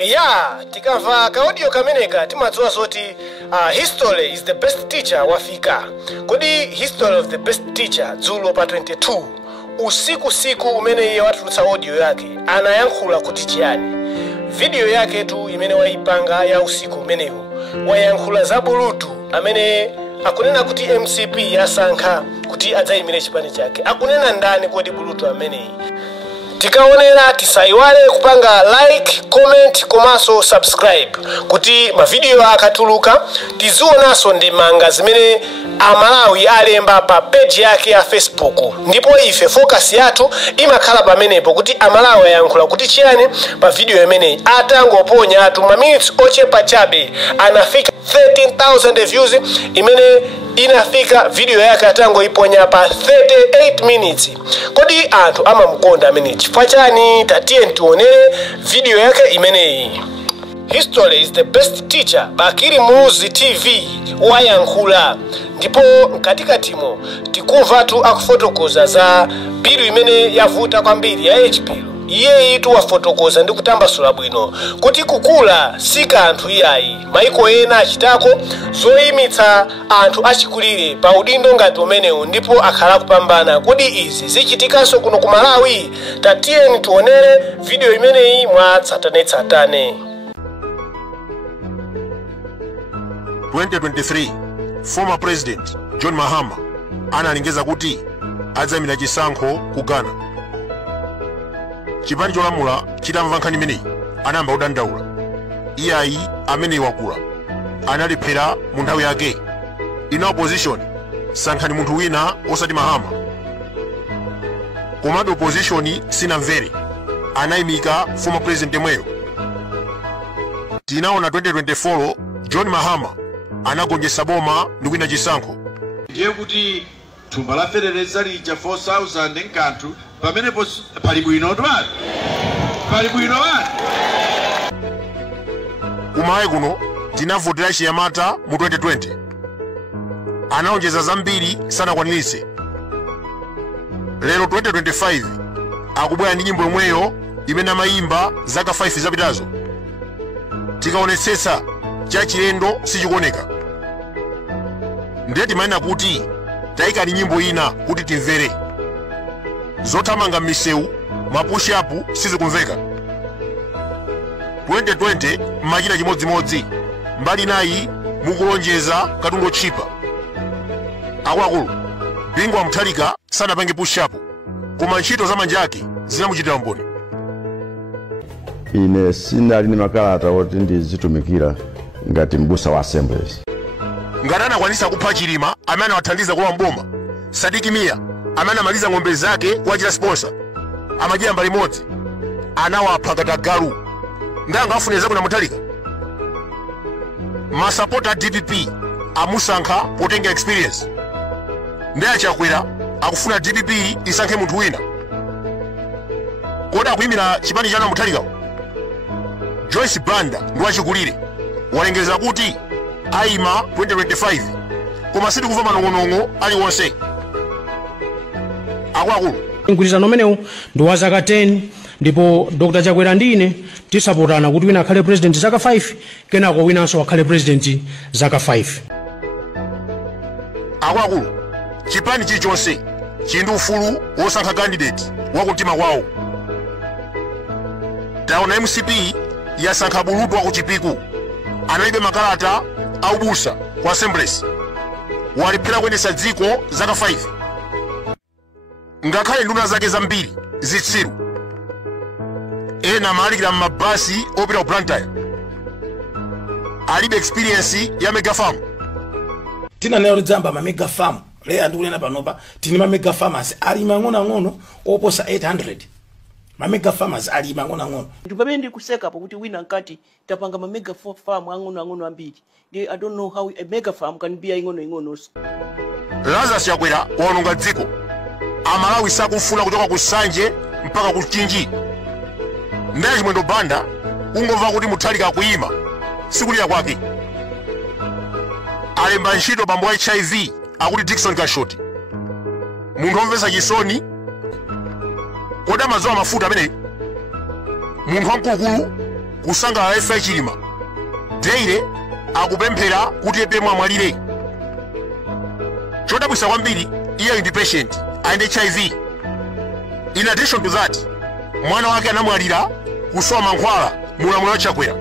Yeah, tikava ka audio kameneka timadziwa zoti history is the best teacher wafika. Kodi history of the best teacher dzulo pa 22 usiku umene iye watulutsa audio yake anayankhula kuti chiyani. Video yake tu imene waipanga ya usiku umenewo wayankhula za Bulutu amene akunena kuti MCP yasankha kuti adzayimire chipani chake. Akunena ndani kodi Bulutu ameneyi? Tikaonera tisaiwale kupanga like, comment, komanso subscribe kuti mavideo akatuluka tizionaso ndemanga zimene Amalawi alemba pa page yake ya Facebook. Ndipo ife focus yathu imakhala pamenepo kuti Amalawi ayankhula kuti chiyani pa video imeneyi. Atangoponya atu ma minutes ochepa chabe anafika 13,000 views imene inafika video yake atangoiponya pa 38 minutes. Kodi anthu amamukonda amene chifukwa chani? Tatiye ntionere video yake imeneyi. History is the best teacher Bakiri Muzi TV wayankhula. Ndipo katikatimo tikumva tu akufotokoza za bilu imene yavuta kwambiri ya HP. Iye itu wafotokoza ndi kutambasula bwino kuti kukula sika anthu iyayi. Maiko ena achitako zoyimitsa anthu achikulire pa udindo ngati umenewu ndipo akhala kupambana. Kodi izi zichitikanso kuno ku Malawi? Tatiyeni tionere video imeneyi mwa tsatanetsatane. 2023 former president John Mahama analengeza kuti adzayimira chisankho ku Ghana. Chipani cholamula chitamva nkhani imeneyi anayamba kudandaula. Iyayi amene wakula analephera mu nthawi yake. In opposition sankhani munthu wina osati Mahama. Komabe opposition sinamvere anayimika former president yemweyo. Tinaona 2024 John Mahama anagonjetsa boma ndi kuwina chisankho. Ndiye kuti thumba la federeza lija 4,000 nkanthu pamene pali bwino twali. Pali bwino wani. Kumawe kuno tinavotera Chiyamata mu 2020. Anaonjeza zambiri sanakwaniritse. Lero 2025 akubwera ndi nyimbo yomweyo imene amayimba zaka 5 zapitazo. Tikaonetsetsa chachilendo sichikuoneka. Ndiye timanena kuti tayikani nyimbo ina kuti timvere. Zothamanga m'misewu mapushapu sizikumveka. 2020 machita chimodzimodzi mbali nayi mukulonjeza katundu otchipa. Akuluakulu Bingwa Mutharika sanapange pushapu koma ntchito za manja ake zinamuchitira umboni. Ine sinali ndi makalata oti ndizitumikira ngati mbusa wa assemblies. Ngati anakwanisa kupha Chilima amene anawathandiza kulowa mboma, Sadiki Mia amene amaliza ng'ombe zake kuwachita sponsor, amadyera mbali imodzi anawapha katagalu, ndanga afuneza kuna Mutharika. Masapota DPP amusankha potenga experience. Ndiye achakwera akufuna DPP isankhe munthu wina. Kodi akuyimira chipani chana Mutharika. Joyce Banda ndi wachikulire walengeza kuti ayima 2025 koma sitikuva manong'onong'o aliwonse. Akuluakulu mgwirizano umenewu ndi wa zaka 10 ndipo Dr. Chakwera ndine tisapotana kuti wina akhale president zaka 5 kenako winanso akhale president zaka 5. Akuluakulu chipani chilichonse chili ndi ufulu wosankha candidate wakumtima kwawo. Taona MCP yasankha Bulutu wa kuchipiku analibe makalata aubusa kwa assemblies. Waliphera kuyendetsa dziko zaka 5. Ngakhale nduna zake zambiri zitsiru. Ena amalikira mabasi opita ku Blantyre. Alibe experience ya mega farm. Tina nero dzamba ma mega farm. Leya ndikunena panopa tini ma mega farmers ali mang'ono oposa 800. Ma mega farmers ali mang'ono. Ndipamene ndikuseka pakuti wina nkati tapanga ma mega farm ang'ono ambiri. I don't know how a mega farm can be ing'ono. Lazarus Chakwera waononga dziko. Amalawi sakufuna kuchoka ku Sanje mpaka ku Chinji. Ndiye Chimwendo Banda ungomva kuti Mutharika akuyima sikulira kwake. Alemba ntchito bambo wa HIV akuti Dickson Kashoti. Munthu omvetsa chisoni. Kodi amazowa mafuta ameneyo. Munthu wamkulukulu kusangalala Esther Chilima Deire akupemphera kuti Epe amwalire. Chodabwitsa kwambiri iye ali patient and HIV. In addition to that, mwana wake anamwalira kusowa mankhwala mulamula wa Chakwera.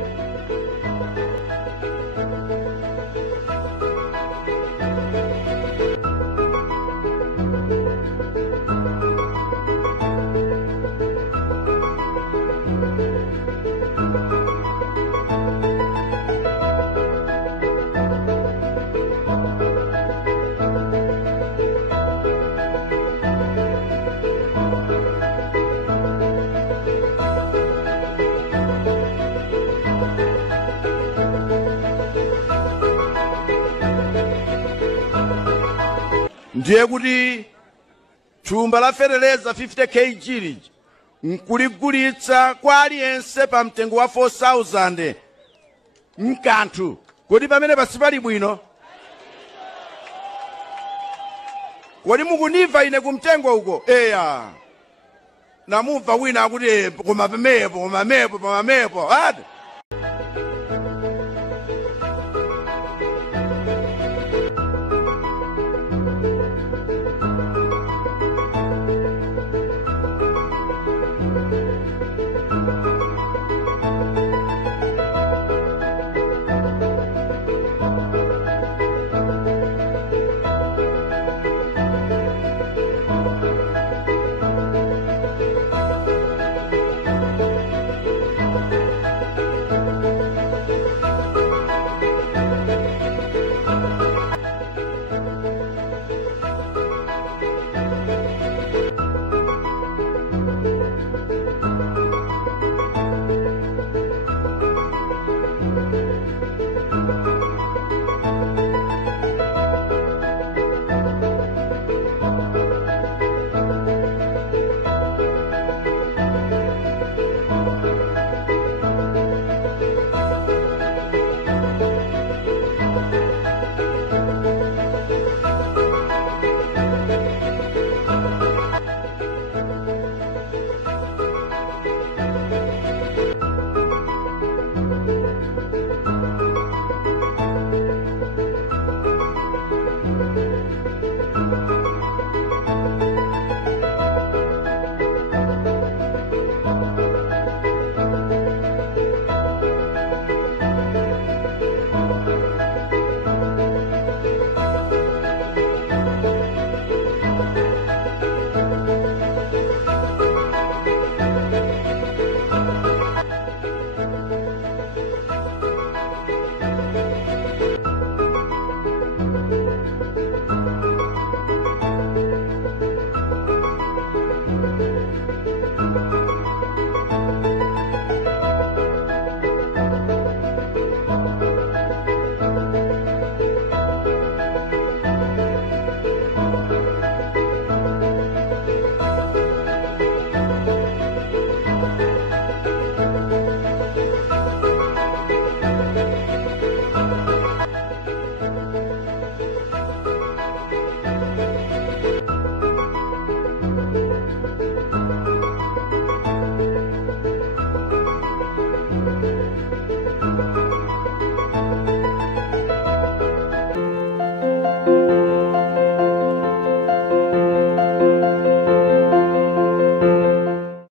Ndiye kuti thumba la fereleza 50 kg nkuligulitsa kwa aliyense pa mtengo wa 4,000 mkanthu. Kodi pamene pasipali bwino? Kodi mukuniva ine kumtengo uko? Eya. Namumva wina akuti koma pamepo ati.